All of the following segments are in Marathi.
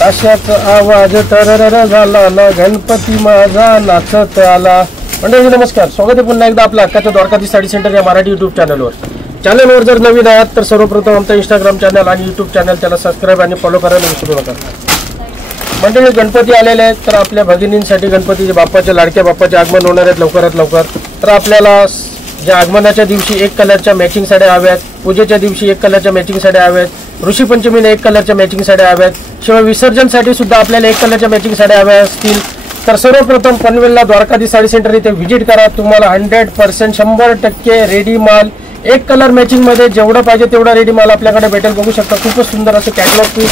ताशाचा आवाज तररर झाला ना, गणपती माझा नाचत आला. मंडळी नमस्कार, स्वागत आहे पुन्हा एकदा आपल्या हक्काच्या द्वारकाधीश साडी सेंटर या मराठी युट्यूब चॅनलवर जर नवीन आहात तर सर्वप्रथम आमचा इंस्टाग्राम चॅनल आणि यूट्यूब चॅनल त्याला सबस्क्राईब आणि फॉलो करायला विसरू नका. मंडळी गणपती आलेले आहेत, तर आपल्या भगिनींसाठी गणपतीचे बाप्पाच्या लाडक्या बाप्पाचे आगमन होणार आहेत लवकरात लवकर. तर आपल्याला ज्या आगमनाच्या दिवशी एक कलरच्या मॅचिंग साड्या हव्यात, पूजेच्या दिवशी एक कलरच्या मॅचिंग साड्या हव्यात, ऋषीपंचमीला एक कलरच्या मॅचिंग साड्या हव्यात, शिवाय विसर्जनसाठी सुद्धा आपल्याला एक कलरच्या मॅचिंग साड्या हव्या असतील तर सर्वप्रथम पनवेलला द्वारकाधीश साडी सेंटर इथे व्हिजिट करा. तुम्हाला 100% 100% रेडी माल एक कलर मॅचिंग मध्ये जेवढं पाहिजे तेवढा रेडी माल आपल्याकडे भेटेल. बघू शकता खूपच सुंदर असं कॅटलॉग पीस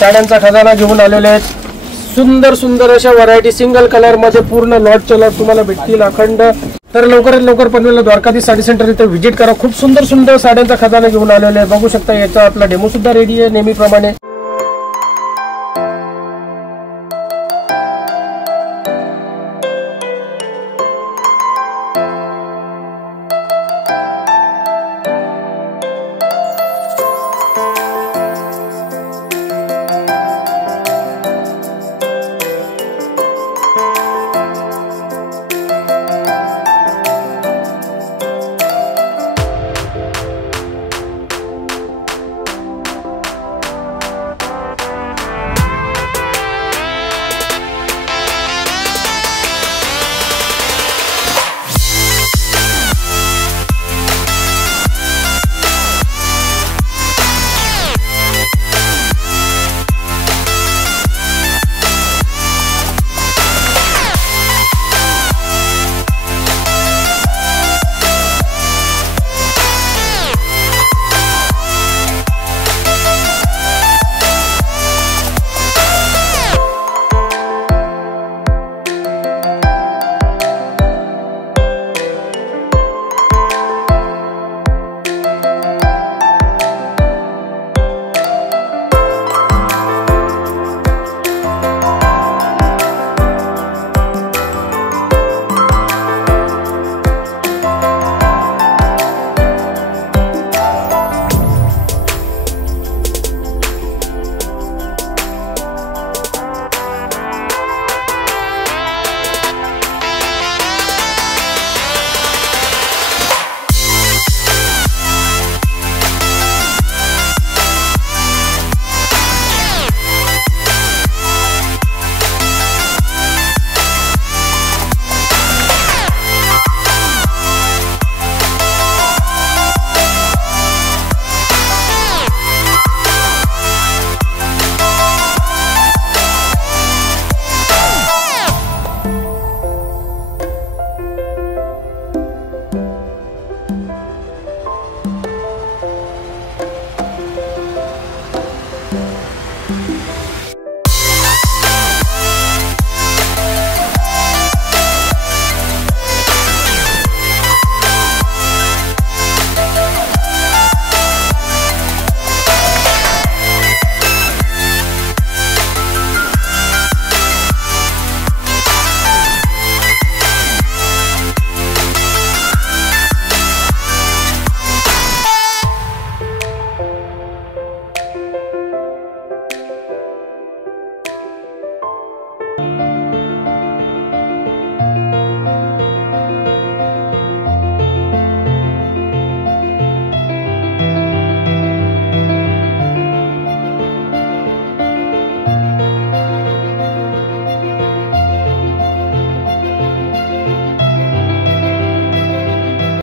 साड्यांचा खजाना घेऊन आलेले आहेत. सुंदर सुंदर अशा व्हरायटी सिंगल कलर मध्ये पूर्ण लॉटच्या लॉट तुम्हाला भेटतील अखंड. तर लवकरात लवकर पनवेलला द्वारकाधीश साडी सेंटर इथे व्हिजिट करा. खूप सुंदर सुंदर साड्यांचा खजाना घेऊन आलेले आहे. बघू शकता याचा आपला डेमो सुद्धा रेडी आहे नेहमीप्रमाणे.